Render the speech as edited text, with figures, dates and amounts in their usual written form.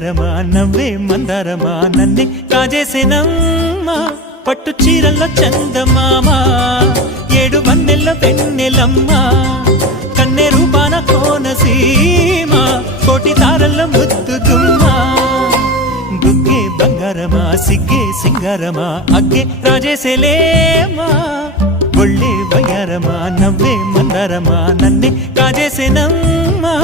సింగారమా నవ్వే మందారమా నన్నే కాజేసేనమ్మా పట్టు చీరల్లో చందమామా ఏడు వన్నెల్ల వెన్నెలమ్మా కన్నె రూపాన కోనసీమ కోటి తారల్ల ముద్దుగుమ్మా బుగ్గే బంగారమా సిగ్గే సింగారమా అగ్గే రాజేసేలేమా ఒళ్ళే వయ్యారమా నవ్వే మందారమా నన్నే కాజేసేనమ్మా